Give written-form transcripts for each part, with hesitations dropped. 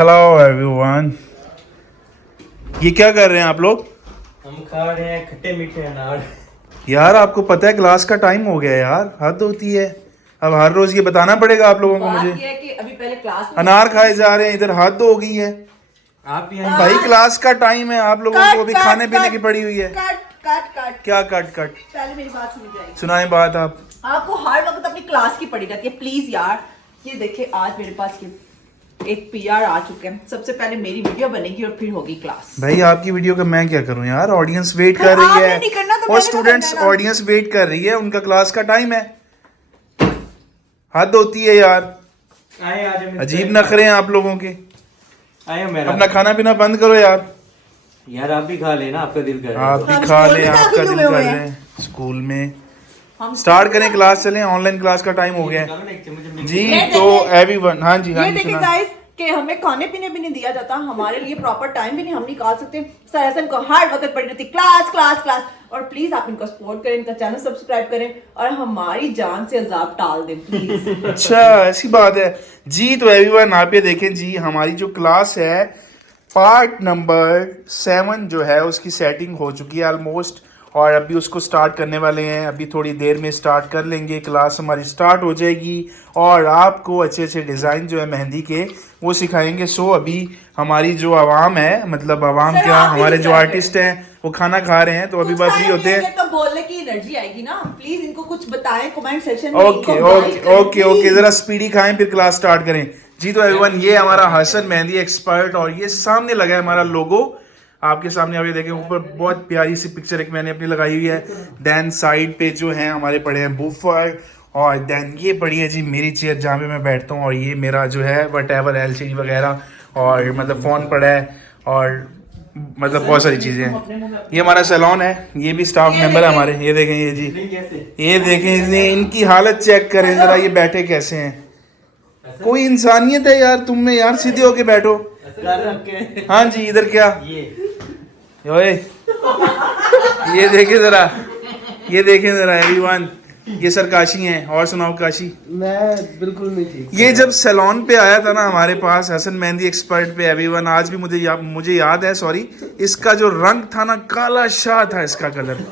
Hello everyone. ये क्या कर रहे हैं आप लोग? हम खा रहे हैं खट्टे मीठे अनार। यार आपको पता है क्लास का टाइम हो गया है यार, हद होती है। अब हर रोज ये बताना पड़ेगा आप लोगों को बात मुझे। ये है कि अभी पहले क्लास में अनार खाए जा रहे हैं, इधर हद हो गई है। आप यहाँ भाई क्लास का टाइम है, आप लोगों को अभी खाने पीने की पड़ी हुई है। कट कट कट क्या कट कट? पहले मेरी बात सुनी जाएगी। सुनाए बात आप। आपको हर वक्त अपनी क्लास की पड़ी रहती है, प्लीज यार। ये देखिए आज मेरे पास एक पीआर आ चुके हैं। सबसे पहले मेरी वीडियो बनेगी और फिर होगी क्लास। भाई आपकी वीडियो का मैं क्या करूं यार, ऑडियंस वेट कर रही आपने नहीं करना है तो और मैंने तो स्टूडेंट्स करना है ना। ऑडियंस वेट कर रही है, उनका क्लास का टाइम है। हद होती है यार, आए आज हम अजीब नखरे हैं आप लोगों के। आए मेरा अपना खाना पीना बंद करो यार। यार आप भी खा लेना, आपका दिल कर रहा है। आप भी हम खा स्कूल लें, में आपका दाखिल दिल हुए कर हुए रहे हैं। हैं। स्कूल में हम स्टार्ट करें, क्लास चलें, ऑनलाइन क्लास का टाइम हो गया है निकालो ना एक चम्मच में। जी। ये तो देखें। एवरीवन, हाँ जी हाँ ये जी देखिए सुना। गाइस कि हमें खाने पीने भी नहीं दिया जाता, हमारे लिए प्रॉपर टाइम भी नहीं हम निकाल सकते। सर हसन को हर वक्त पड़ी रहती क्लास क्लास क्लास। और प्लीज आप इनको सपोर्ट करें, इनका चैनल सब्सक्राइब करें और हमारी जान से अजाब टाल दें प्लीज। अच्छा ऐसी बात है जी। तो एवरीवन आप ये देखें जी, हमारी जो क्लास है पार्ट नंबर 7 जो है उसकी सेटिंग हो चुकी है ऑलमोस्ट, और अभी उसको स्टार्ट करने वाले हैं। अभी थोड़ी देर में स्टार्ट कर लेंगे, क्लास हमारी स्टार्ट हो जाएगी और आपको अच्छे अच्छे डिज़ाइन जो है मेहंदी के वो सिखाएंगे। सो अभी हमारी जो आवाम है, मतलब आवाम सर, क्या, आप भी हमारे जो enjoy करें। आर्टिस्ट हैं वो खाना खा रहे हैं, तो अभी बस फ्री होते हैं। तो बोलने की एनर्जी आएगी ना। प्लीज इनको कुछ बताएं कमेंट सेक्शन में। ओके ओके ओके ओके, जरा स्पीडी खाएं फिर क्लास स्टार्ट करें जी। तो एवरीवन ये हमारा हसन मेहंदी एक्सपर्ट, और ये सामने लगा है हमारा लोगो आपके सामने। आप ये देखें ऊपर बहुत प्यारी सी पिक्चर एक मैंने अपनी लगाई हुई है। देन साइड पे जो है हमारे पड़े हैं बूफर, और देन ये पड़ी है जी मेरी चेयर जहाँ पे मैं बैठता हूँ, और ये मेरा जो है वट एवर LCD वगैरह, और मतलब फ़ोन पड़ा है, और मतलब बहुत सारी चीज़ें हैं। ये हमारा सैलून है, ये भी स्टाफ मेंबर है हमारे। ये देखें ये जी, ये देखें इनकी हालत चेक करें जरा, ये बैठे कैसे हैं। कोई इंसानियत है यार तुम में यार, सीधे होके बैठो। हाँ जी इधर क्या ओए, ये देखें जरा, ये देखें जरा एवरीवन, ये सर काशी हैं। और सुनाओ काशी। मैं बिल्कुल नहीं ठीक। ये जब सैलून पे आया था ना हमारे पास हसन मेहंदी एक्सपर्ट पे एवरीवन, आज भी मुझे याद है, सॉरी, इसका जो रंग था ना काला शाह था इसका कलर,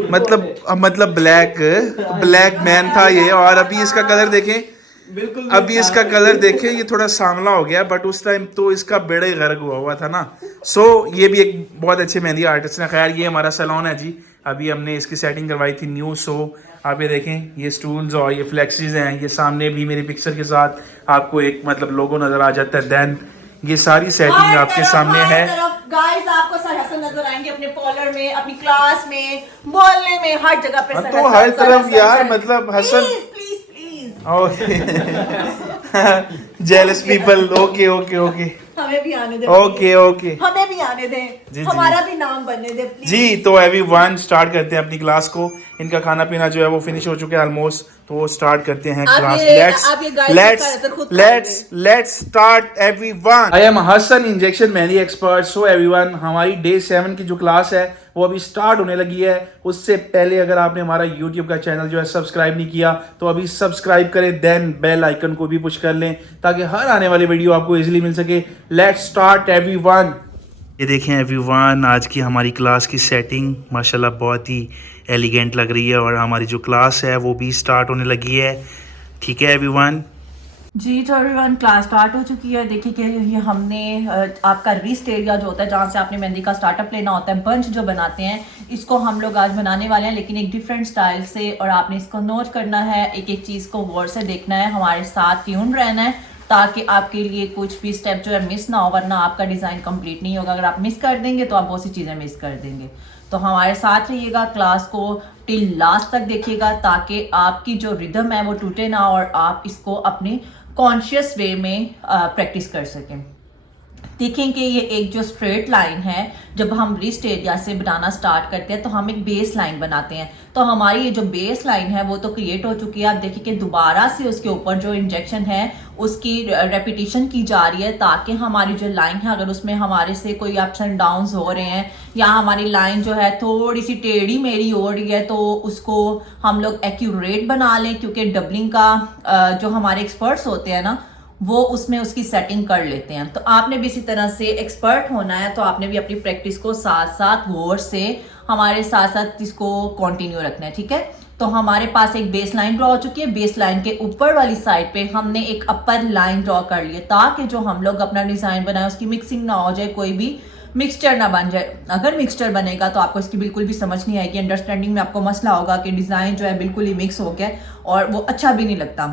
मतलब ब्लैक मैन था ये। और अभी इसका कलर देखें, बिल्कुल अभी इसका कलर देखें, ये थोड़ा सांवला हो गया, बट उस टाइम तो इसका बेड़ा ही गर्क हुआ था ना। सो ये भी एक बहुत अच्छे मेहंदी आर्टिस्ट है। खैर ये हमारा सैलून है जी, अभी हमने इसकी सेटिंग करवाई थी न्यू। सो आप ये देखें, ये स्टूल्स और ये फ्लेक्सीज हैं, ये सामने भी मेरी पिक्चर के साथ आपको एक मतलब लोगो नज़र आ जाता है। देन ये सारी सेटिंग आपके सामने है। गाइस आपको सर हसन नजर आएंगे अपने पार्लर में, अपनी क्लास में, मोहल्ले में, हर जगह पे। तो हर तरफ यार मतलब Hasan. Please please okay jealous people. Okay okay okay हमें भी आने दे। ओके ओके हमें भी आने दें, जी। हमारा भी नाम बनने दे प्लीज। जी। तो एवरीवन स्टार्ट करते हैं अपनी क्लास को। इनका खाना पीना जो है वो फिनिश हो चुका है ऑलमोस्ट, तो वो स्टार्ट करते हैं आप क्लास। ये guys इसका असर खुद let's start everyone. I am Hasan injection mehndi expert. So everyone हमारी डे 7 की जो क्लास है वो अभी स्टार्ट होने लगी है। उससे पहले अगर आपने हमारा यूट्यूब का चैनल जो है सब्सक्राइब नहीं किया तो अभी सब्सक्राइब करें, देन बेल आइकन को भी पुश कर लें ताकि हर आने वाली वीडियो आपको इजीली मिल सके। Let's start everyone. ये देखें एवरीवन, आज की हमारी क्लास की सेटिंग माशाल्लाह बहुत ही एलिगेंट लग रही है, और हमारी जो क्लास है वो भी स्टार्ट होने लगी है। ठीक है एवरीवन जी। तो एवरीवन क्लास स्टार्ट हो चुकी है। देखिए कि ये हमने आपका रिस्ट एरिया जो होता है जहाँ से आपने मेहंदी का स्टार्टअप लेना होता है, बंच जो बनाते हैं, इसको हम लोग आज बनाने वाले हैं, लेकिन एक डिफरेंट स्टाइल से। और आपने इसको नोट करना है, एक एक चीज़ को गौर से देखना है, हमारे साथ ट्यून रहना है ताकि आपके लिए कुछ भी स्टेप जो है मिस ना हो, वरना आपका डिज़ाइन कंप्लीट नहीं होगा। अगर आप मिस कर देंगे तो आप बहुत सी चीज़ें मिस कर देंगे। तो हमारे साथ रहिएगा, क्लास को टिल लास्ट तक देखिएगा ताकि आपकी जो रिदम है वो टूटे ना और आप इसको अपनी कॉन्शियस वे में प्रैक्टिस कर सकें। देखेंगे ये एक जो स्ट्रेट लाइन है, जब हम रिस्ट एरिया से बनाना स्टार्ट करते हैं तो हम एक बेस लाइन बनाते हैं। तो हमारी ये जो बेस लाइन है वो तो क्रिएट हो चुकी है। आप देखिए कि दोबारा से उसके ऊपर जो इंजेक्शन है उसकी रेपिटेशन की जा रही है ताकि हमारी जो लाइन है अगर उसमें हमारे से कोई अप्स एंड डाउन्स हो रहे हैं या हमारी लाइन जो है थोड़ी सी टेढ़ी मेढ़ी हो रही है तो उसको हम लोग एक्यूरेट बना लें, क्योंकि डबलिंग का जो हमारे एक्सपर्ट्स होते हैं ना वो उसमें उसकी सेटिंग कर लेते हैं। तो आपने भी इसी तरह से एक्सपर्ट होना है, तो आपने भी अपनी प्रैक्टिस को साथ साथ गौर से हमारे साथ साथ इसको कंटिन्यू रखना है, ठीक है। तो हमारे पास एक बेस लाइन ड्रॉ हो चुकी है। बेस लाइन के ऊपर वाली साइड पे हमने एक अपर लाइन ड्रॉ कर ली है, ताकि जो हम लोग अपना डिजाइन बनाए उसकी मिक्सिंग ना हो जाए, कोई भी मिक्सचर ना बन जाए। अगर मिक्सचर बनेगा तो आपको इसकी बिल्कुल भी समझ नहीं आएगी, अंडरस्टैंडिंग में आपको मसला होगा कि डिज़ाइन जो है बिल्कुल ही मिक्स हो गया और वो अच्छा भी नहीं लगता।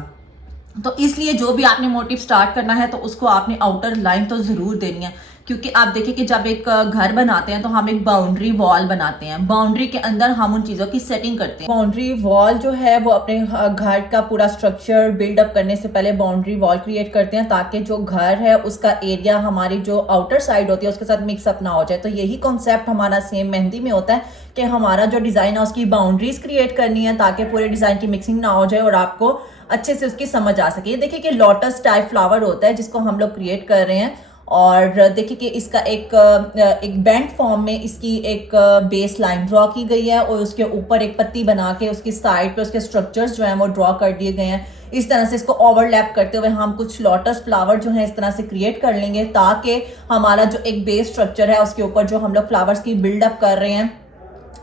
तो इसलिए जो भी आपने मोटिव स्टार्ट करना है तो उसको आपने आउटर लाइन तो ज़रूर देनी है, क्योंकि आप देखिए कि जब एक घर बनाते हैं तो हम एक बाउंड्री वॉल बनाते हैं। बाउंड्री के अंदर हम उन चीज़ों की सेटिंग करते हैं। बाउंड्री वॉल जो है वो अपने घर का पूरा स्ट्रक्चर बिल्डअप करने से पहले बाउंड्री वॉल क्रिएट करते हैं, ताकि जो घर है उसका एरिया हमारी जो आउटर साइड होती है उसके साथ मिक्सअप ना हो जाए। तो यही कॉन्सेप्ट हमारा सेम मेहंदी में होता है कि हमारा जो डिज़ाइन है उसकी बाउंड्रीज क्रिएट करनी है, ताकि पूरे डिज़ाइन की मिक्सिंग ना हो जाए और आपको अच्छे से उसकी समझ आ सके। देखिए कि लोटस टाइप फ्लावर होता है जिसको हम लोग क्रिएट कर रहे हैं, और देखिए कि इसका एक बैंड फॉर्म में इसकी एक बेस लाइन ड्रॉ की गई है और उसके ऊपर एक पत्ती बना के उसकी साइड पे उसके स्ट्रक्चर्स जो हैं वो ड्रॉ कर दिए गए हैं। इस तरह से इसको ओवरलैप करते हुए हम कुछ लोटस फ्लावर जो है इस तरह से क्रिएट कर लेंगे, ताकि हमारा जो एक बेस स्ट्रक्चर है उसके ऊपर जो हम लोग फ्लावर्स की बिल्डअप कर रहे हैं,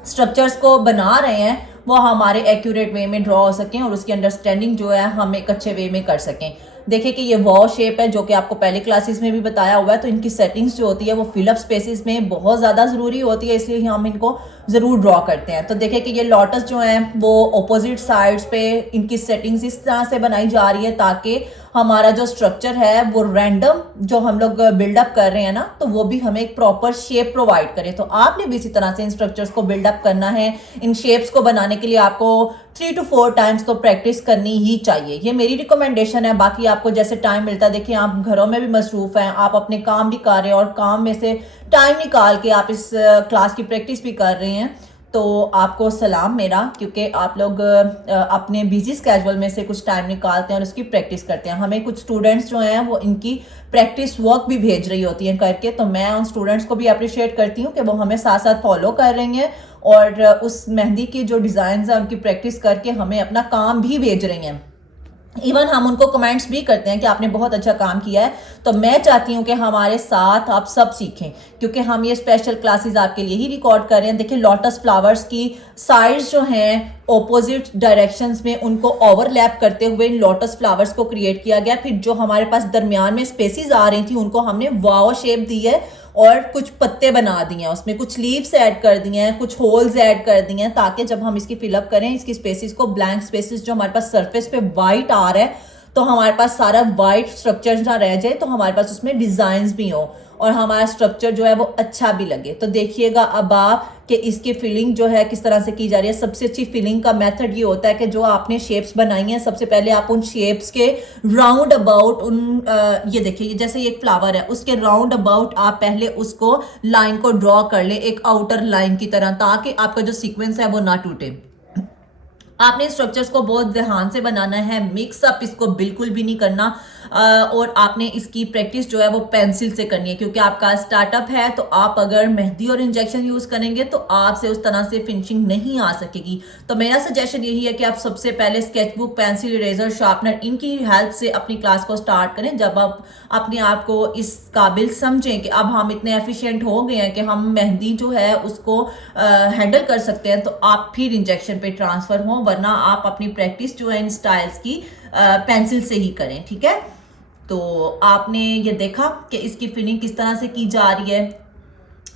स्ट्रक्चर्स को बना रहे हैं, वो हमारे एक्यूरेट वे में ड्रॉ हो सकें और उसकी अंडरस्टैंडिंग जो है हम एक अच्छे वे में कर सकें। देखिए कि ये वॉ शेप है जो कि आपको पहले क्लासेस में भी बताया हुआ है। तो इनकी सेटिंग्स जो होती है वो फिलअप स्पेसेस में बहुत ज़्यादा ज़रूरी होती है, इसलिए हम इनको ज़रूर ड्रॉ करते हैं। तो देखिए कि ये लोटस जो हैं वो ऑपोजिट साइड्स पे इनकी सेटिंग्स इस तरह से बनाई जा रही है, ताकि हमारा जो स्ट्रक्चर है वो रैंडम जो हम लोग बिल्डअप कर रहे हैं ना, तो वो भी हमें एक प्रॉपर शेप प्रोवाइड करे। तो आपने भी इसी तरह से इन स्ट्रक्चर्स को बिल्डअप करना है। इन शेप्स को बनाने के लिए आपको 3 to 4 टाइम्स तो प्रैक्टिस करनी ही चाहिए, ये मेरी रिकमेंडेशन है। बाकी आपको जैसे टाइम मिलता है, देखिए आप घरों में भी मसरूफ हैं, आप अपने काम भी कर रहे हैं और काम में से टाइम निकाल के आप इस क्लास की प्रैक्टिस भी कर रहे हैं, तो आपको सलाम मेरा, क्योंकि आप लोग अपने बिजी स्केड्यूल में से कुछ टाइम निकालते हैं और उसकी प्रैक्टिस करते हैं। हमें कुछ स्टूडेंट्स जो हैं वो इनकी प्रैक्टिस वर्क भी भेज रही होती हैं करके, तो मैं उन स्टूडेंट्स को भी अप्रिशिएट करती हूँ कि वो हमें साथ साथ फॉलो कर रही हैं और उस मेहंदी की जो डिज़ाइन है उनकी प्रैक्टिस करके हमें अपना काम भी भेज रही हैं। इवन हम उनको कमेंट्स भी करते हैं कि आपने बहुत अच्छा काम किया है। तो मैं चाहती हूँ कि हमारे साथ आप सब सीखें, क्योंकि हम ये स्पेशल क्लासेस आपके लिए ही रिकॉर्ड कर रहे हैं। देखिए लोटस फ्लावर्स की साइड्स जो हैं ऑपोजिट डायरेक्शंस में उनको ओवरलैप करते हुए इन लोटस फ्लावर्स को क्रिएट किया गया। फिर जो हमारे पास दरमियान में स्पेसिस आ रही थी उनको हमने वाव शेप दी है और कुछ पत्ते बना दिए हैं, उसमें कुछ लीव्स ऐड कर दिए हैं, कुछ होल्स ऐड कर दिए हैं, ताकि जब हम इसकी फिलअप करें इसकी स्पेसिस को, ब्लैंक स्पेसिस जो हमारे पास सरफेस पे वाइट आ रहा है, तो हमारे पास सारा वाइट स्ट्रक्चर ना रह जाए, तो हमारे पास उसमें डिजाइन्स भी हो और हमारा स्ट्रक्चर जो है वो अच्छा भी लगे। तो देखिएगा अब आप कि इसकी फिलिंग जो है किस तरह से की जा रही है। सबसे अच्छी फिलिंग का मेथड ये होता है कि जो आपने शेप्स बनाई हैं, सबसे पहले आप उन शेप्स के राउंड अबाउट ये देखिए जैसे ये एक फ्लावर है, उसके राउंड अबाउट आप पहले उसको लाइन को ड्रॉ कर ले एक आउटर लाइन की तरह, ताकि आपका जो सीक्वेंस है वो ना टूटे। आपने स्ट्रक्चर्स को बहुत ध्यान से बनाना है, मिक्स अप इसको बिल्कुल भी नहीं करना, और आपने इसकी प्रैक्टिस जो है वो पेंसिल से करनी है, क्योंकि आपका स्टार्टअप है। तो आप अगर मेहंदी और इंजेक्शन यूज करेंगे तो आपसे उस तरह से फिनिशिंग नहीं आ सकेगी। तो मेरा सजेशन यही है कि आप सबसे पहले स्केचबुक, पेंसिल, इरेजर, शार्पनर इनकी हेल्प से अपनी क्लास को स्टार्ट करें। जब आप अपने आप को इस काबिल समझें कि अब हम इतने एफिशिएंट हो गए हैं कि हम मेहंदी जो है उसको हैंडल कर सकते हैं, तो आप फिर इंजेक्शन पे ट्रांसफर हों, वरना आप अपनी प्रैक्टिस जो है इन स्टाइल्स की पेंसिल से ही करें, ठीक है। तो आपने ये देखा कि इसकी फिलिंग किस तरह से की जा रही है।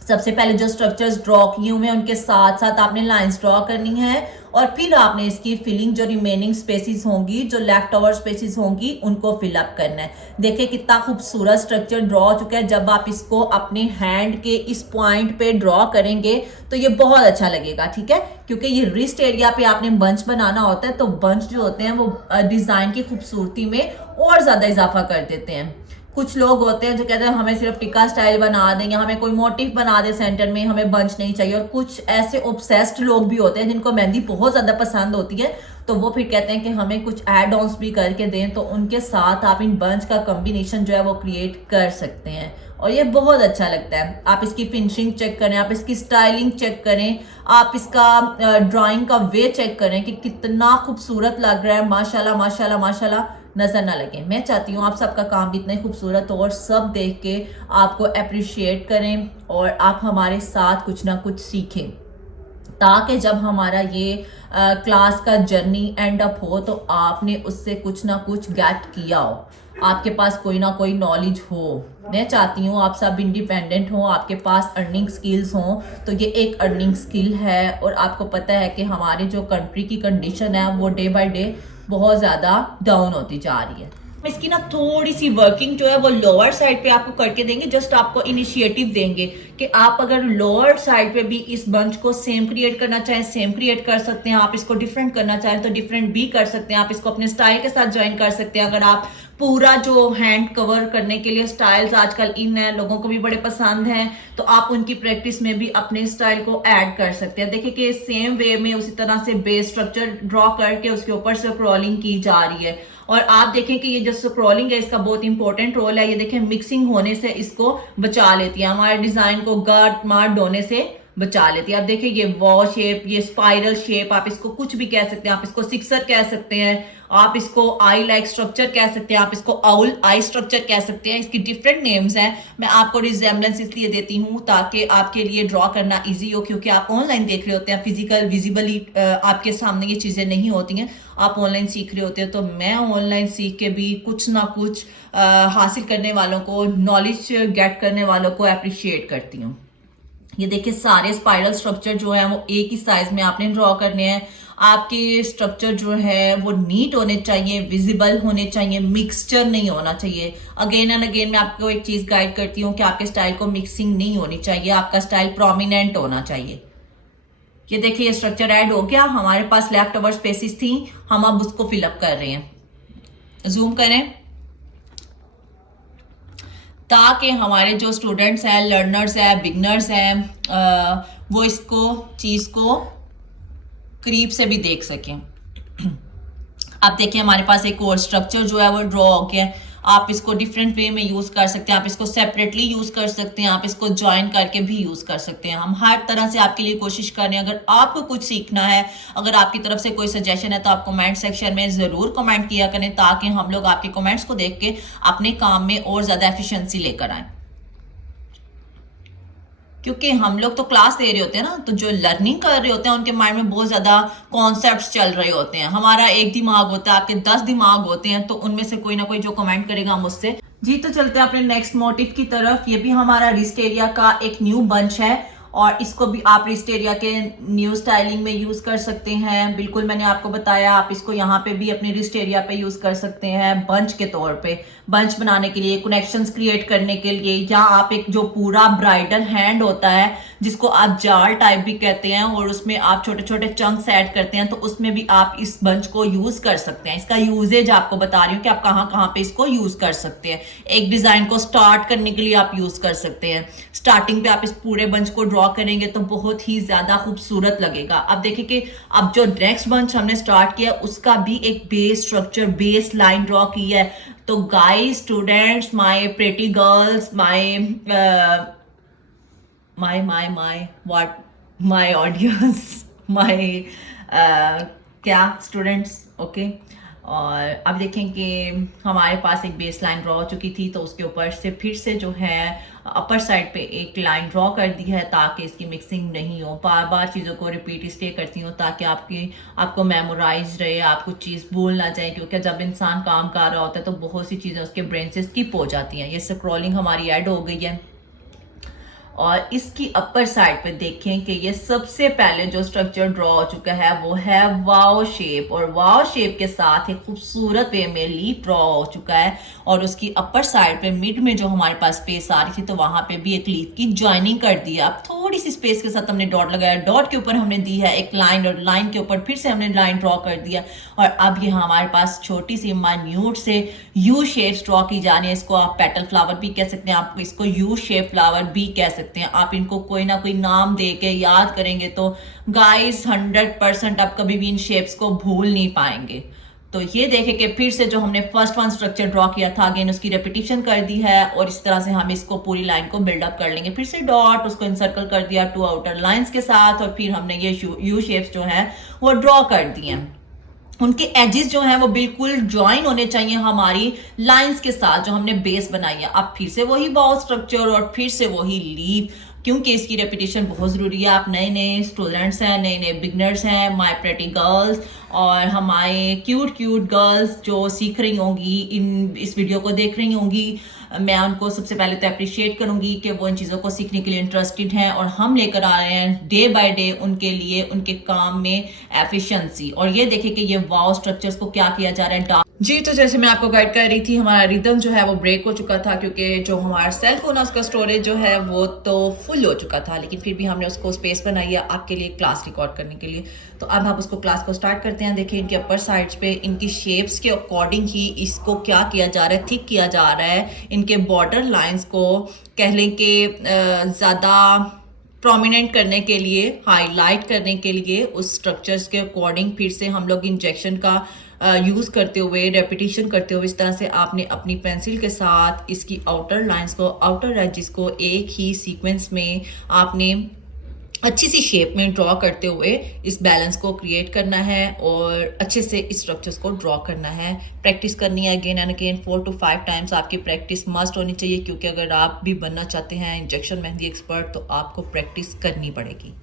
सबसे पहले जो स्ट्रक्चर्स ड्रॉ किए हुए हैं उनके साथ साथ आपने लाइंस ड्रॉ करनी है, और फिर आपने इसकी फिलिंग जो रिमेनिंग स्पेसिस होंगी, जो लेफ्ट ओवर स्पेसिस होंगी, उनको फिलअप करना है। देखिए कितना खूबसूरत स्ट्रक्चर ड्रॉ हो चुका है। जब आप इसको अपने हैंड के इस पॉइंट पे ड्रॉ करेंगे तो ये बहुत अच्छा लगेगा, ठीक है, क्योंकि ये रिस्ट एरिया पे आपने बंच बनाना होता है। तो बंच जो होते हैं वो डिजाइन की खूबसूरती में और ज्यादा इजाफा कर देते हैं। कुछ लोग होते हैं जो कहते हैं हमें सिर्फ टिक्का स्टाइल बना दें या हमें कोई मोटिव बना दे सेंटर में, हमें बंच नहीं चाहिए। और कुछ ऐसे ऑब्सेस्ड लोग भी होते हैं जिनको मेहंदी बहुत ज्यादा पसंद होती है, तो वो फिर कहते हैं कि हमें कुछ एड ऑन्स भी करके दें। तो उनके साथ आप इन बंच का कॉम्बिनेशन जो है वो क्रिएट कर सकते हैं और ये बहुत अच्छा लगता है। आप इसकी फिनिशिंग चेक करें, आप इसकी स्टाइलिंग चेक करें, आप इसका ड्राइंग का वे चेक करें कि कितना खूबसूरत लग रहा है। माशाल्लाह माशाल्लाह माशाल्लाह। नजर ना लगे। मैं चाहती हूँ आप सबका काम भी इतना ही खूबसूरत हो और सब देख के आपको अप्रिशिएट करें और आप हमारे साथ कुछ ना कुछ सीखें, ताकि जब हमारा ये क्लास का जर्नी एंड अप हो तो आपने उससे कुछ ना कुछ गेट किया हो, आपके पास कोई ना कोई नॉलेज हो। मैं चाहती हूँ आप सब इंडिपेंडेंट हो, आपके पास अर्निंग स्किल्स हों। तो ये एक अर्निंग स्किल है और आपको पता है कि हमारे जो कंट्री की कंडीशन है वो डे बाय डे बहुत ज़्यादा डाउन होती जा रही है। इसकी ना थोड़ी सी वर्किंग जो है वो लोअर साइड पे आपको करके देंगे, जस्ट आपको इनिशिएटिव देंगे कि आप अगर लोअर साइड पे भी इस बंच को सेम क्रिएट करना चाहें सेम क्रिएट कर सकते हैं, आप इसको डिफरेंट करना चाहें तो डिफरेंट भी कर सकते हैं, आप इसको अपने स्टाइल के साथ ज्वाइन कर सकते हैं। अगर आप पूरा जो हैंड कवर करने के लिए स्टाइल्स आजकल इन है, लोगों को भी बड़े पसंद हैं, तो आप उनकी प्रैक्टिस में भी अपने स्टाइल को ऐड कर सकते हैं। देखिए कि सेम वे में उसी तरह से बेस स्ट्रक्चर ड्रॉ करके उसके ऊपर से स्क्रॉलिंग की जा रही है। और आप देखें कि ये जो स्क्रॉलिंग है इसका बहुत इंपॉर्टेंट रोल है। ये देखें मिक्सिंग होने से इसको बचा लेती है, हमारे डिजाइन को गार्ड मार्ड होने से बचा लेती है। आप देखिए ये वॉ शेप, ये स्पाइरल शेप, आप इसको कुछ भी कह सकते हैं, आप इसको सिक्सर कह सकते हैं, आप इसको आई लाइक स्ट्रक्चर कह सकते हैं, आप इसको आउल आई स्ट्रक्चर कह सकते हैं। इसकी डिफरेंट नेम्स हैं। मैं आपको रिजेम्बलेंस इसलिए देती हूँ ताकि आपके लिए ड्रॉ करना इजी हो, क्योंकि आप ऑनलाइन देख रहे होते हैं, फिजिकल विजिबली आपके सामने ये चीज़ें नहीं होती हैं, आप ऑनलाइन सीख रहे होते हैं। तो मैं ऑनलाइन सीख के भी कुछ ना कुछ हासिल करने वालों को, नॉलेज गेट करने वालों को अप्रिशिएट करती हूँ। ये देखिए सारे स्पाइरल स्ट्रक्चर जो है वो एक ही साइज में आपने ड्रॉ करने हैं। आपके स्ट्रक्चर जो है वो नीट होने चाहिए, विजिबल होने चाहिए, मिक्सचर नहीं होना चाहिए। अगेन एंड अगेन मैं आपको एक चीज गाइड करती हूँ कि आपके स्टाइल को मिक्सिंग नहीं होनी चाहिए, आपका स्टाइल प्रोमिनेंट होना चाहिए। ये देखिए ये स्ट्रक्चर ऐड हो गया, हमारे पास लेफ्ट ओवर स्पेसिस थी, हम अब उसको फिलअप कर रहे हैं। जूम करें ताकि हमारे जो स्टूडेंट्स हैं, लर्नर्स हैं, बिगनर्स हैं, वो इसको चीज़ को करीब से भी देख सकें। अब देखिए हमारे पास एक और स्ट्रक्चर जो है वो ड्रॉ हो गया है। आप इसको डिफरेंट वे में यूज़ कर सकते हैं, आप इसको सेपरेटली यूज़ कर सकते हैं, आप इसको ज्वाइन करके भी यूज़ कर सकते हैं। हम हर तरह से आपके लिए कोशिश कर रहे हैं। अगर आपको कुछ सीखना है, अगर आपकी तरफ से कोई सजेशन है तो आप कमेंट सेक्शन में ज़रूर कमेंट किया करें, ताकि हम लोग आपके कमेंट्स को देख के अपने काम में और ज़्यादा एफिशिएंसी लेकर आएँ। क्योंकि हम लोग तो क्लास दे रहे होते हैं ना, तो जो लर्निंग कर रहे होते हैं उनके माइंड में बहुत ज़्यादा कॉन्सेप्ट्स चल रहे होते हैं। हमारा एक दिमाग होता है, आपके 10 दिमाग होते हैं, तो उनमें से कोई ना कोई जो कमेंट करेगा हम उससे जी। तो चलते हैं अपने नेक्स्ट मोटिव की तरफ। ये भी हमारा रिस्ट एरिया का एक न्यू बंच है और इसको भी आप रिस्ट एरिया के न्यू स्टाइलिंग में यूज़ कर सकते हैं। बिल्कुल मैंने आपको बताया, आप इसको यहाँ पे भी अपने रिस्ट एरिया पे यूज़ कर सकते हैं बंच के तौर पे, बंच बनाने के लिए, कनेक्शंस क्रिएट करने के लिए, या आप एक जो पूरा ब्राइडल हैंड होता है जिसको आप जाल टाइप भी कहते हैं और उसमें आप छोटे छोटे चंक्स ऐड करते हैं, तो उसमें भी आप इस बंच को यूज़ कर सकते हैं। इसका यूजेज आपको बता रही हूँ कि आप कहाँ कहाँ पे इसको यूज़ कर सकते हैं। एक डिज़ाइन को स्टार्ट करने के लिए आप यूज़ कर सकते हैं। स्टार्टिंग पे आप इस पूरे बंच को ड्रॉ करेंगे तो बहुत ही ज़्यादा खूबसूरत लगेगा। अब देखिए कि अब जो नेक्स्ट बंच हमने स्टार्ट किया उसका भी एक base structure, base line draw की है। तो guys, students, my pretty girls, my audience, my क्या स्टूडेंट्स, ओके। और अब देखें कि हमारे पास एक बेस लाइन ड्रॉ हो चुकी थी, तो उसके ऊपर से फिर से जो है अपर साइड पे एक लाइन ड्रॉ कर दी है ताकि इसकी मिक्सिंग नहीं हो। बार बार चीज़ों को रिपीट इसलिए करती हूँ ताकि आपको मेमोराइज रहे, आप कुछ चीज़ भूल ना जाए, क्योंकि जब इंसान काम कर रहा होता है तो बहुत सी चीज़ें उसके ब्रेन से स्किप हो जाती हैं। ये स्क्रॉलिंग हमारी ऐड हो गई है और इसकी अपर साइड पे देखें कि ये सबसे पहले जो स्ट्रक्चर ड्रॉ हो चुका है वो है वाव शेप, और वाव शेप के साथ एक खूबसूरत वे में लीफ ड्रॉ हो चुका है। और उसकी अपर साइड पे मिड में जो हमारे पास स्पेस आ रही थी, तो वहां पे भी एक लीफ की ज्वाइनिंग कर दी है। अब थोड़ी सी स्पेस के साथ हमने डॉट लगाया, डॉट के ऊपर हमने दी है एक लाइन, और लाइन के ऊपर फिर से हमने लाइन ड्रॉ कर दिया। और अब ये हमारे पास छोटी सी माइन्यूट से यू शेप्स ड्रॉ की जानी है। इसको आप पेटल फ्लावर भी कह सकते हैं, आप इसको यू शेप फ्लावर भी कह सकते हैं। आप इनको कोई ना कोई नाम दे के याद करेंगे तो गाइस 100% आप कभी भी इन शेप्स को भूल नहीं पाएंगे। तो ये देखें कि फिर से जो हमने फर्स्ट वन स्ट्रक्चर ड्रॉ किया था, अगेन उसकी रेपिटेशन कर दी है, और इस तरह से हम इसको पूरी लाइन को बिल्डअप कर लेंगे। फिर से डॉट, उसको इंसर्कल कर दिया 2 आउटर लाइंस के साथ, और फिर हमने ये यू शेप्स जो है वो ड्रॉ कर दिए हैं। उनके एजेस जो हैं वो बिल्कुल ज्वाइन होने चाहिए हमारी लाइंस के साथ जो हमने बेस बनाई है। अब फिर से वही बाउ स्ट्रक्चर और फिर से वही लीव, क्योंकि इसकी रेपिटेशन बहुत ज़रूरी है। आप नए नए स्टूडेंट्स हैं, नए नए बिगनर्स हैं, माय प्रेटी गर्ल्स और हमारे क्यूट क्यूट गर्ल्स जो सीख रही होंगी, इस वीडियो को देख रही होंगी, मैं उनको सबसे पहले तो अप्रिशिएट करूंगी कि वो इन चीज़ों को सीखने के लिए इंटरेस्टेड हैं और हम लेकर आ रहे हैं डे बाय डे उनके लिए उनके काम में एफिशिएंसी। और ये देखें कि ये वाव स्ट्रक्चर्स को क्या किया जा रहा है। जी, तो जैसे मैं आपको गाइड कर रही थी, हमारा रिदम जो है वो ब्रेक हो चुका था क्योंकि जो हमारा सेल फोन है उसका स्टोरेज जो है वो तो फुल हो चुका था, लेकिन फिर भी हमने उसको स्पेस बनाई है आपके लिए क्लास रिकॉर्ड करने के लिए। तो अब हम उसको क्लास को स्टार्ट करते हैं। देखिए इनके अपर साइड्स पे इनकी शेप्स के अकॉर्डिंग ही इसको क्या किया जा रहा है, थिक किया जा रहा है। इनके बॉर्डर लाइंस को कह लें कि ज़्यादा प्रोमिनेंट करने के लिए, हाईलाइट करने के लिए उस स्ट्रक्चर्स के अकॉर्डिंग फिर से हम लोग इंजेक्शन का यूज़ करते हुए, रेपिटेशन करते हुए, इस तरह से आपने अपनी पेंसिल के साथ इसकी आउटर लाइंस को, आउटर एजेस को एक ही सीक्वेंस में आपने अच्छी सी शेप में ड्रॉ करते हुए इस बैलेंस को क्रिएट करना है और अच्छे से इस स्ट्रक्चर्स को ड्रॉ करना है। प्रैक्टिस करनी है again and again, 4 to 5 times आपकी प्रैक्टिस मस्ट होनी चाहिए, क्योंकि अगर आप भी बनना चाहते हैं इंजेक्शन मेहंदी एक्सपर्ट तो आपको प्रैक्टिस करनी पड़ेगी।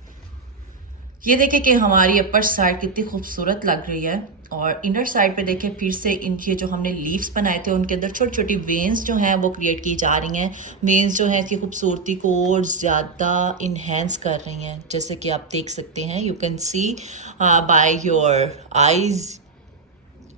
ये देखें कि हमारी अपर साइड कितनी खूबसूरत लग रही है और इनर साइड पे देखें फिर से इनके जो हमने लीव्स बनाए थे उनके अंदर छोटी छोटी वेन्स जो हैं वो क्रिएट की जा रही हैं। वेन्स जो हैं इसकी खूबसूरती को और ज़्यादा इन्हेंस कर रही हैं, जैसे कि आप देख सकते हैं। You can see by your eyes,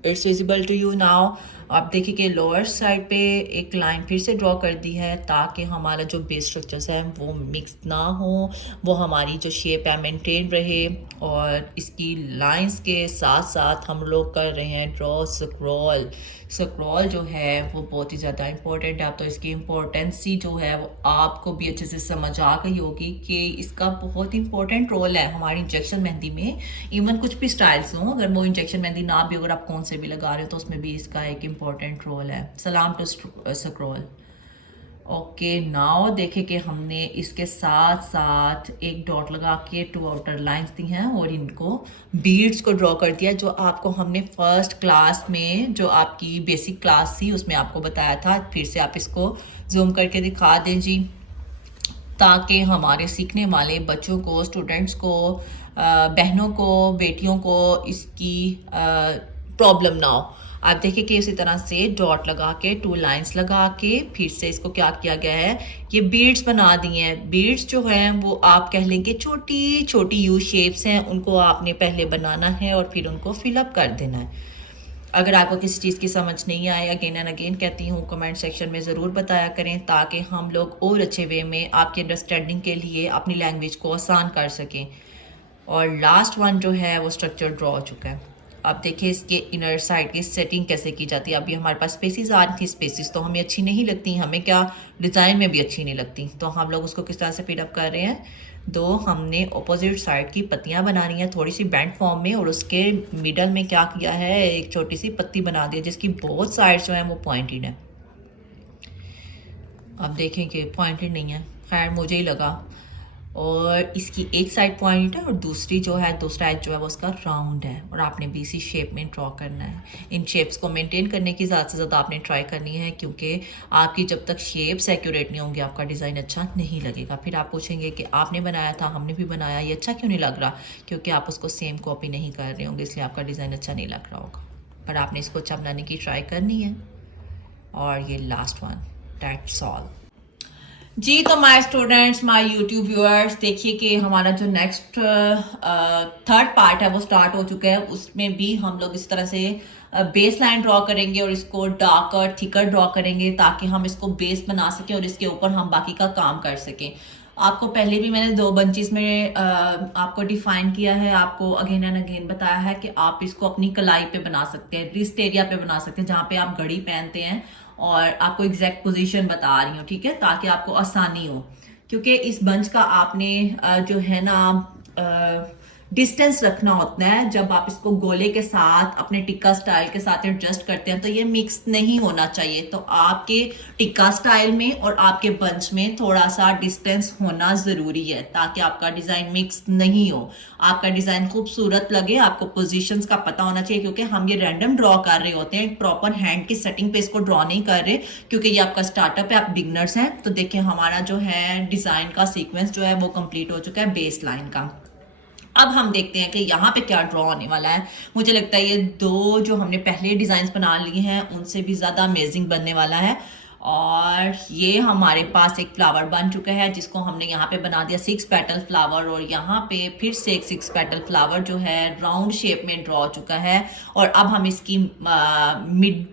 it's visible to you now. आप देखिए कि लोअर साइड पे एक लाइन फिर से ड्रॉ कर दी है ताकि हमारा जो बेस स्ट्रक्चर्स है वो मिक्स ना हो, वो हमारी जो शेप है मेंटेन रहे। और इसकी लाइंस के साथ साथ हम लोग कर रहे हैं ड्रॉ स्क्रॉल। स्क्रॉल जो है वो बहुत ही ज़्यादा इंपॉर्टेंट है। अब तो इसकी इम्पोर्टेंसी जो है वो आपको भी अच्छे से समझ आ गई होगी कि इसका बहुत इंपॉर्टेंट रोल है हमारी इंजेक्शन मेहंदी में। इवन कुछ भी स्टाइल्स हों, अगर वो इंजेक्शन मेहंदी ना भी, अगर आप कौन से भी लगा रहे हो तो उसमें भी इसका एक इम्पॉर्टेंट रोल है। सलाम टू स्क्रॉल। ओके, नाउ देखें कि हमने इसके साथ साथ एक डॉट लगा के 2 आउटर लाइंस दी हैं और इनको बीड्स को ड्रॉ कर दिया, जो आपको हमने फर्स्ट क्लास में, जो आपकी बेसिक क्लास थी उसमें आपको बताया था। फिर से आप इसको जूम करके दिखा दें जी, ताकि हमारे सीखने वाले बच्चों को, स्टूडेंट्स को, बहनों को, बेटियों को इसकी प्रॉब्लम ना हो। आप देखिए कि इसी तरह से डॉट लगा के 2 लाइंस लगा के फिर से इसको क्या किया गया है, ये बीड्स बना दिए हैं। बीड्स जो हैं वो आप कह लेंगे छोटी छोटी यू शेप्स हैं, उनको आपने पहले बनाना है और फिर उनको फिलअप कर देना है। अगर आपको किसी चीज़ की समझ नहीं आए, अगेन एंड अगेन कहती हूँ, कमेंट सेक्शन में ज़रूर बताया करें ताकि हम लोग और अच्छे वे में आपकी अंडरस्टैंडिंग के लिए अपनी लैंग्वेज को आसान कर सकें। और लास्ट वन जो है वो स्ट्रक्चर ड्रॉ हो चुका है। आप देखिए इसके इनर साइड की सेटिंग कैसे की जाती है। अभी हमारे पास स्पेसिस आ रही थी, स्पेसिस तो हमें अच्छी नहीं लगती, हमें क्या डिज़ाइन में भी अच्छी नहीं लगती, तो हम लोग उसको किस तरह से फिलअप कर रहे हैं। 2 हमने ऑपोजिट साइड की पत्तियां बना रही हैं थोड़ी सी बैंड फॉर्म में, और उसके मिडल में क्या किया है, एक छोटी सी पत्ती बना दी है जिसकी बोथ साइड्स जो हैं वो पॉइंटेड है। आप देखें कि पॉइंटेड नहीं है, खैर मुझे ही लगा। और इसकी एक साइड पॉइंट है और दूसरी जो है, दूसरा एज जो है वो उसका राउंड है, और आपने भी इसी शेप में ड्रॉ करना है। इन शेप्स को मेंटेन करने की ज़्यादा से ज़्यादा आपने ट्राई करनी है, क्योंकि आपकी जब तक शेप्स एक्यूरेट नहीं होंगी आपका डिज़ाइन अच्छा नहीं लगेगा। फिर आप पूछेंगे कि आपने बनाया था, हमने भी बनाया, ये अच्छा क्यों नहीं लग रहा, क्योंकि आप उसको सेम कॉपी नहीं कर रहे होंगे, इसलिए आपका डिज़ाइन अच्छा नहीं लग रहा होगा। पर आपने इसको अच्छा बनाने की ट्राई करनी है। और ये लास्ट वन, दैट्स ऑल जी। तो my students, my YouTube viewers, देखिए कि हमारा जो नेक्स्ट 3rd पार्ट है वो स्टार्ट हो चुका है। उसमें भी हम लोग इस तरह से बेस लाइन ड्रॉ करेंगे और इसको डार्कर थिकर ड्रॉ करेंगे ताकि हम इसको बेस बना सकें और इसके ऊपर हम बाकी का काम कर सकें। आपको पहले भी मैंने 2 बंचेस में आपको डिफाइन किया है, आपको अगेन एंड अगेन बताया है कि आप इसको अपनी कलाई पे बना सकते हैं, रिस्ट एरिया पे बना सकते हैं जहाँ पे आप घड़ी पहनते हैं, और आपको एग्जैक्ट पोजीशन बता रही हूँ, ठीक है, ताकि आपको आसानी हो। क्योंकि इस बंच का आपने जो है ना डिस्टेंस रखना होता है जब आप इसको गोले के साथ अपने टिक्का स्टाइल के साथ एडजस्ट करते हैं, तो ये मिक्स नहीं होना चाहिए। तो आपके टिक्का स्टाइल में और आपके बंच में थोड़ा सा डिस्टेंस होना ज़रूरी है ताकि आपका डिज़ाइन मिक्स नहीं हो, आपका डिज़ाइन खूबसूरत लगे। आपको पोजीशंस का पता होना चाहिए क्योंकि हम ये रैंडम ड्रॉ कर रहे होते हैं, प्रॉपर हैंड की सेटिंग पे इसको ड्रॉ नहीं कर रहे क्योंकि ये आपका स्टार्टअप है, आप बिगनर्स हैं। तो देखिए हमारा जो है डिज़ाइन का सीक्वेंस जो है वो कंप्लीट हो चुका है बेस लाइन का। अब हम देखते हैं कि यहाँ पे क्या ड्रॉ होने वाला है। मुझे लगता है ये दो जो हमने पहले डिज़ाइन बना लिए हैं उनसे भी ज़्यादा अमेजिंग बनने वाला है। और ये हमारे पास एक फ्लावर बन चुका है जिसको हमने यहाँ पे बना दिया 6 पेटल फ्लावर, और यहाँ पे फिर से एक 6 पेटल फ्लावर जो है राउंड शेप में ड्रॉ हो चुका है। और अब हम इसकी मिड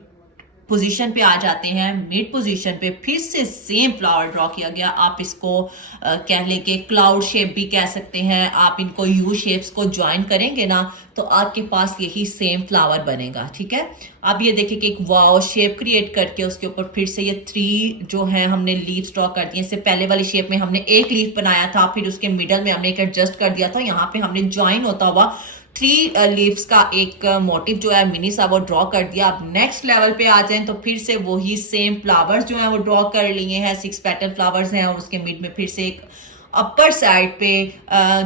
पोजीशन पे आ जाते हैं। मिड पोजीशन पे फिर से सेम फ्लावर ड्रॉ किया गया। आप इसको कह लें कि क्लाउड शेप भी कह सकते हैं। आप इनको यू शेप्स को ज्वाइन करेंगे ना तो आपके पास यही सेम फ्लावर बनेगा, ठीक है। अब ये देखिए कि एक वाव शेप क्रिएट करके उसके ऊपर फिर से ये 3 जो है हमने लीव्स ड्रॉ कर दिए। इससे पहले वाली शेप में हमने एक लीफ बनाया था, फिर उसके मिडल में हमने एक एडजस्ट कर दिया था। यहाँ पे हमने ज्वाइन होता हुआ 3 लीव्स का एक मोटिव जो है मिनी सा वो ड्रॉ कर दिया। अब नेक्स्ट लेवल पे आ जाएं तो फिर से वही सेम फ्लावर्स जो हैं वो ड्रॉ कर लिए हैं। 6 पेटल फ्लावर्स हैं और उसके मिड में फिर से एक अपर साइड पे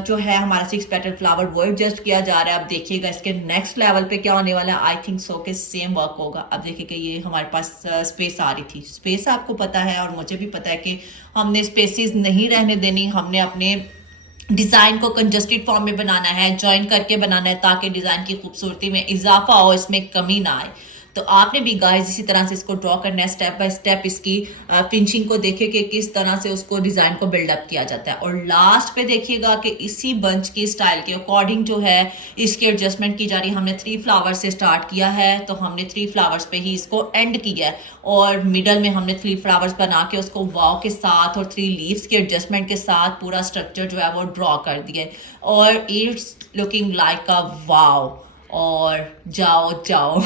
जो है हमारा 6 पेटल फ्लावर वो एडजस्ट किया जा रहा है। अब देखिएगा इसके नेक्स्ट लेवल पे क्या होने वाला है। आई थिंक सो के सेम वर्क होगा। अब देखिए कि ये हमारे पास स्पेस आ रही थी। स्पेस आपको पता है और मुझे भी पता है कि हमने स्पेसिस नहीं रहने देनी। हमने अपने डिज़ाइन को कंजस्टेड फॉर्म में बनाना है, ज्वाइन करके बनाना है ताकि डिज़ाइन की खूबसूरती में इजाफा हो, इसमें कमी ना आए। तो आपने भी गाइस इसी तरह से इसको ड्रॉ करना है, स्टेप बाय स्टेप इसकी फिनिशिंग को देखिए कि किस तरह से उसको डिज़ाइन को बिल्डअप किया जाता है। और लास्ट पे देखिएगा कि इसी बंच की स्टाइल के अकॉर्डिंग जो है इसकी एडजस्टमेंट की जा रही है। हमने 3 फ्लावर्स से स्टार्ट किया है तो हमने 3 फ्लावर्स पे ही इसको एंड किया है और मिडल में हमने 3 फ्लावर्स बना के उसको वाव के साथ और 3 लीव्स के एडजस्टमेंट के साथ पूरा स्ट्रक्चर जो है वो ड्रॉ कर दिया है। और इट्स लुकिंग लाइक अ वाव। और जाओ जाओ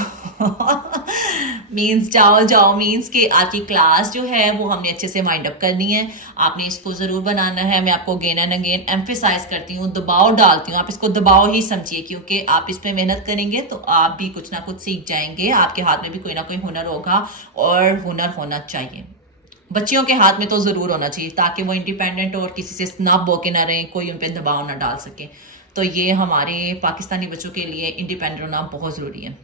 मीन्स जाओ जाओ मीन्स कि आपकी क्लास जो है वो हमने अच्छे से वाइंड अप करनी है। आपने इसको ज़रूर बनाना है। मैं आपको अगेन एंड अगेन एम्फेसाइज करती हूँ, दबाव डालती हूँ। आप इसको दबाव ही समझिए क्योंकि आप इस पर मेहनत करेंगे तो आप भी कुछ ना कुछ सीख जाएंगे। आपके हाथ में भी कोई ना कोई हुनर होगा और हुनर होना चाहिए। बच्चियों के हाथ में तो ज़रूर होना चाहिए ताकि वो इंडिपेंडेंट और किसी से स्नब होके ना रहें, कोई उन पर दबाव ना डाल सके। तो ये हमारे पाकिस्तानी बच्चों के लिए इंडिपेंडेंट होना बहुत ज़रूरी है।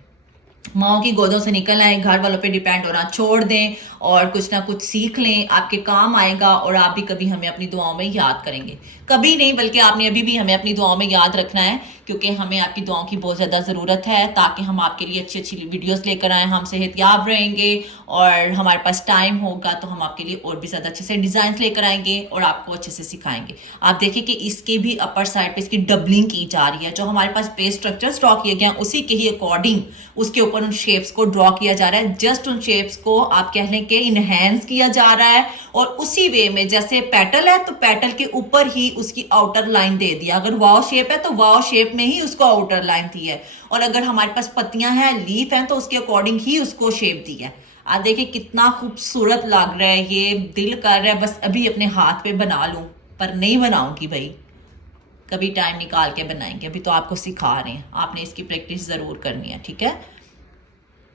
माओ की गोदों से निकल आए, घर वालों पे डिपेंड होना छोड़ दें और कुछ ना कुछ सीख लें। आपके काम आएगा और आप भी कभी हमें अपनी दुआओं में याद करेंगे। कभी नहीं बल्कि आपने अभी भी हमें अपनी दुआओं में याद रखना है क्योंकि हमें आपकी दुआओं की बहुत ज़्यादा ज़रूरत है ताकि हम आपके लिए अच्छी अच्छी वीडियोस लेकर आएँ। हम सेहतयाब रहेंगे और हमारे पास टाइम होगा तो हम आपके लिए और भी ज़्यादा अच्छे से डिज़ाइन लेकर आएंगे और आपको अच्छे से सिखाएंगे। आप देखिए कि इसके भी अपर साइड पे इसकी डबलिंग की जा रही है। जो हमारे पास बेस स्ट्रक्चर ड्रॉ किया गया उसी के ही अकॉर्डिंग उसके ऊपर उन शेप्स को ड्रॉ किया जा रहा है। जस्ट उन शेप्स को आप कह लें कि इनहेंस किया जा रहा है और उसी वे में जैसे पेटल है तो पेटल के ऊपर ही उसकी आउटर लाइन दे दिया। अगर वाव शेप है तो वाव शेप में ही उसको आउटर लाइन दी है और अगर हमारे पास पत्तियां हैं, लीफ हैं तो उसके अकॉर्डिंग ही उसको शेप दी है। आप देखिए कितना खूबसूरत लग रहा है। ये दिल कर रहा है बस अभी अपने हाथ पे बना लूं पर नहीं बनाऊंगी भाई, कभी टाइम निकाल के बनाएंगे। अभी तो आपको सिखा रहे हैं, आपने इसकी प्रैक्टिस ज़रूर करनी है, ठीक है।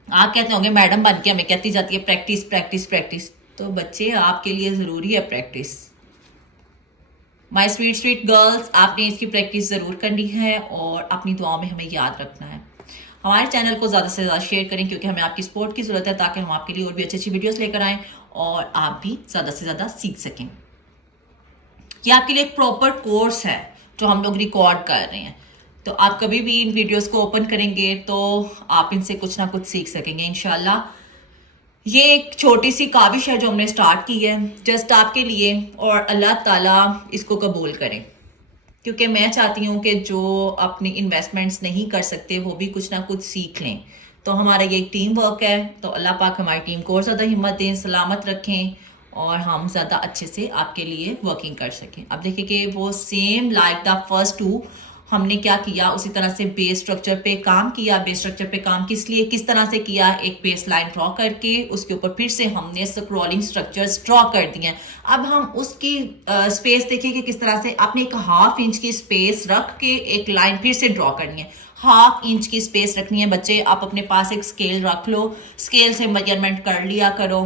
आप कहते होंगे मैडम बन के हमें कहती जाती है प्रैक्टिस प्रैक्टिस प्रैक्टिस, तो बच्चे आपके लिए ज़रूरी है practice. My sweet sweet girls, आपने इसकी प्रैक्टिस ज़रूर करनी है और अपनी दुआओं में हमें याद रखना है। हमारे चैनल को ज़्यादा से ज़्यादा शेयर करें क्योंकि हमें आपकी सपोर्ट की ज़रूरत है ताकि हम आपके लिए और भी अच्छी अच्छी वीडियोस लेकर आएँ और आप भी ज़्यादा से ज़्यादा सीख सकें। ये आपके लिए एक प्रॉपर कोर्स है जो हम लोग रिकॉर्ड कर रहे हैं, तो आप कभी भी इन वीडियोस को ओपन करेंगे तो आप इनसे कुछ ना कुछ सीख सकेंगे इंशाल्लाह। ये एक छोटी सी काविश है जो हमने स्टार्ट की है जस्ट आपके लिए और अल्लाह ताला इसको कबूल करें क्योंकि मैं चाहती हूँ कि जो अपनी इन्वेस्टमेंट्स नहीं कर सकते वो भी कुछ ना कुछ सीख लें। तो हमारा ये एक टीम वर्क है, तो अल्लाह पाक हमारी टीम को और ज़्यादा हिम्मत दें, सलामत रखें और हम ज़्यादा अच्छे से आपके लिए वर्किंग कर सकें। अब देखिए कि वो सेम लाइक द फर्स्ट 2 हमने क्या किया, उसी तरह से बेस स्ट्रक्चर पे काम किया। बेस स्ट्रक्चर पे काम किस तरह से किया, एक बेस लाइन ड्रॉ करके उसके ऊपर फिर से हमने स्क्रॉलिंग स्ट्रक्चर्स ड्रॉ कर दिए हैं। अब हम उसकी स्पेस देखिए कि किस तरह से आपने एक 1/2 इंच की स्पेस रख के एक लाइन फिर से ड्रॉ करनी है। 1/2 इंच की स्पेस रखनी है बच्चे। आप अपने पास एक स्केल रख लो, स्केल से मेजरमेंट कर लिया करो।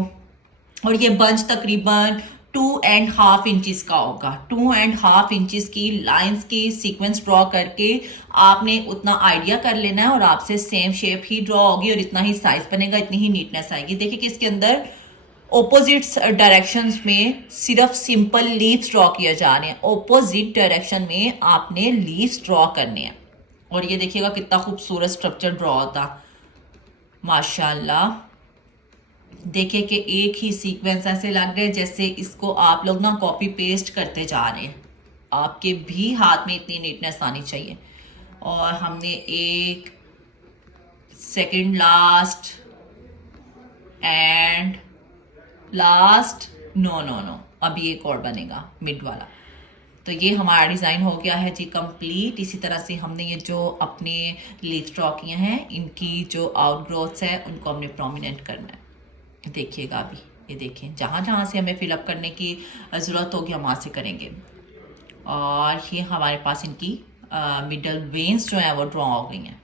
और ये बंच तकरीबन 2.5 इंचेस का होगा। 2.5 इंचेस की लाइंस की सीक्वेंस ड्रॉ करके आपने उतना आइडिया कर लेना है और आपसे सेम शेप ही ड्रॉ होगी और इतना ही साइज बनेगा, इतनी ही नीटनेस आएगी। देखिए कि इसके अंदर ऑपोजिट डायरेक्शंस में सिर्फ सिंपल लीव्स ड्रॉ किए जा रहे हैं। ऑपोजिट डायरेक्शन में आपने लीव्स ड्रॉ करने हैं और ये देखिएगा कितना खूबसूरत स्ट्रक्चर ड्रॉ होता, माशाल्लाह। देखिए कि एक ही सीक्वेंस ऐसे लग रहे हैं जैसे इसको आप लोग ना कॉपी पेस्ट करते जा रहे हैं। आपके भी हाथ में इतनी नीटनेस आनी चाहिए। और हमने एक second last and last, no अभी एक और बनेगा मिड वाला। तो ये हमारा डिज़ाइन हो गया है जी कंप्लीट। इसी तरह से हमने ये जो अपने लीव्स ड्रॉ किए हैं, इनकी जो आउटग्रोथ्स है उनको हमने प्रोमिनेंट करना है। देखिएगा अभी ये देखें, जहाँ जहाँ से हमें फिलअप करने की ज़रूरत होगी हम वहाँ से करेंगे। और ये हमारे पास इनकी मिडल वेन्स जो हैं वो ड्रॉ हो गई हैं।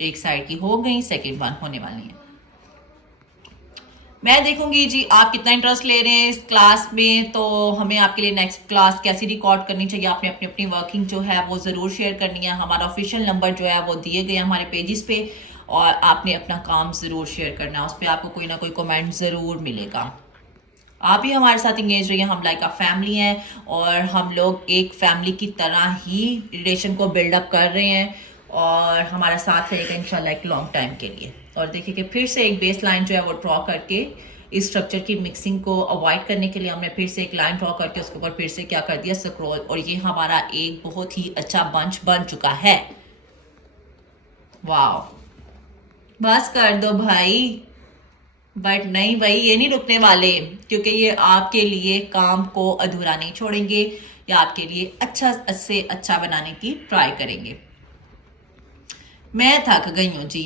एक साइड की हो गई, सेकंड वन होने वाली है। मैं देखूंगी जी आप कितना इंटरेस्ट ले रहे हैं इस क्लास में, तो हमें आपके लिए नेक्स्ट क्लास कैसी रिकॉर्ड करनी चाहिए, आपने अपनी अपनी वर्किंग जो है वो ज़रूर शेयर करनी है। हमारा ऑफिशियल नंबर जो है वो दिए गए हमारे पेजेस पे और आपने अपना काम ज़रूर शेयर करना है। उस पर आपको कोई ना कोई कमेंट ज़रूर मिलेगा। आप भी हमारे साथ इंगेज रहिए। हम लाइक अ फैमिली हैं और हम लोग एक फैमिली की तरह ही रिलेशन को बिल्डअप कर रहे हैं और हमारा साथ रहेगा इंशाल्लाह एक लॉन्ग टाइम के लिए। और देखिए कि फिर से एक बेस लाइन जो है वो ड्रॉ करके इस स्ट्रक्चर की मिक्सिंग को अवॉइड करने के लिए हमने फिर से एक लाइन ड्रॉ करके उसके ऊपर फिर से क्या कर दिया, स्क्रॉल। और ये हमारा एक बहुत ही अच्छा बंच बन चुका है। वाह, बस कर दो भाई। बट नहीं भाई, ये नहीं रुकने वाले, क्योंकि ये आपके लिए काम को अधूरा नहीं छोड़ेंगे या आपके लिए अच्छा से अच्छा बनाने की ट्राई करेंगे। मैं थक गई हूँ जी,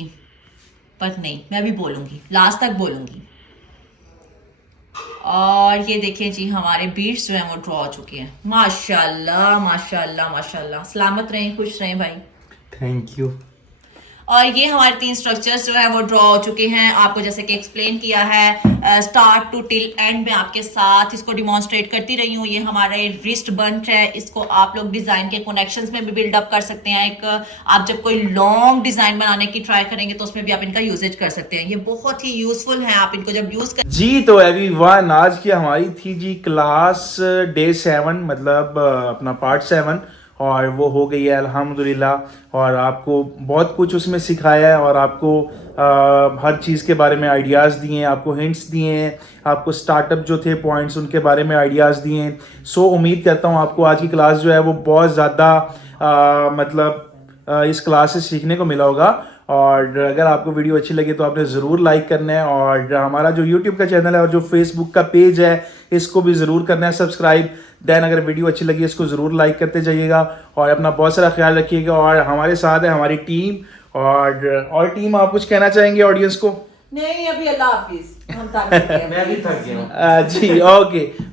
पर नहीं, मैं भी बोलूँगी, लास्ट तक बोलूँगी। और ये देखें जी हमारे बीट्स जो हैं वो ड्रॉ हो चुके हैं। माशाल्लाह माशाल्लाह माशाल्लाह। सलामत रहें, खुश रहें भाई। Thank you. और ये हमारे 3 स्ट्रक्चर्स जो है वो ड्रॉ हो चुके हैं। आपको जैसे कि एक्सप्लेन किया है स्टार्ट टू टिल एंड में आपके साथ इसको डिमॉन्स्ट्रेट करती रही हूँ। ये हमारा रिस्ट बंच है, इसको आप लोग डिज़ाइन के कनेक्शंस में भी बिल्डअप कर सकते हैं। एक आप जब कोई लॉन्ग डिज़ाइन बनाने की ट्राई करेंगे तो उसमें भी आप इनका यूजेज कर सकते हैं। ये बहुत ही यूजफुल है, आप इनको जब यूज़ कर जी। तो एवरीवन, आज की हमारी थी जी क्लास डे 7, मतलब अपना पार्ट 7, और वो हो गई है अल्हम्दुलिल्लाह। और आपको बहुत कुछ उसमें सिखाया है और आपको हर चीज़ के बारे में आइडियाज़ दिए हैं, आपको हिंट्स दिए हैं, आपको स्टार्टअप जो थे पॉइंट्स उनके बारे में आइडियाज़ दिए हैं। सो उम्मीद करता हूँ आपको आज की क्लास जो है वो बहुत ज़्यादा इस क्लास से सीखने को मिला होगा। और अगर आपको वीडियो अच्छी लगे तो आपने ज़रूर लाइक करना है और हमारा जो यूट्यूब का चैनल है और जो फेसबुक का पेज है इसको भी ज़रूर करना है सब्सक्राइब। देन अगर वीडियो अच्छी लगी इसको ज़रूर लाइक करते जाइएगा और अपना बहुत सारा ख्याल रखिएगा। और हमारे साथ है हमारी टीम। और टीम, आप कुछ कहना चाहेंगे ऑडियंस को? नहीं, अभी अल्लाह हाफिज, हम मैं भी थक गया हूँ। जी,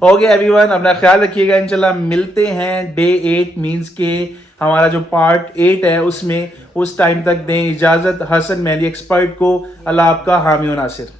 ओके एवरीवन, अपना ख्याल रखिएगा। इंशाल्लाह मिलते हैं डे 8 मीन्स के हमारा जो पार्ट 8 है उसमें। उस टाइम तक दें इजाज़त हसन मेहंदी एक्सपर्ट को। अल्लाह आपका हामी व नासिर।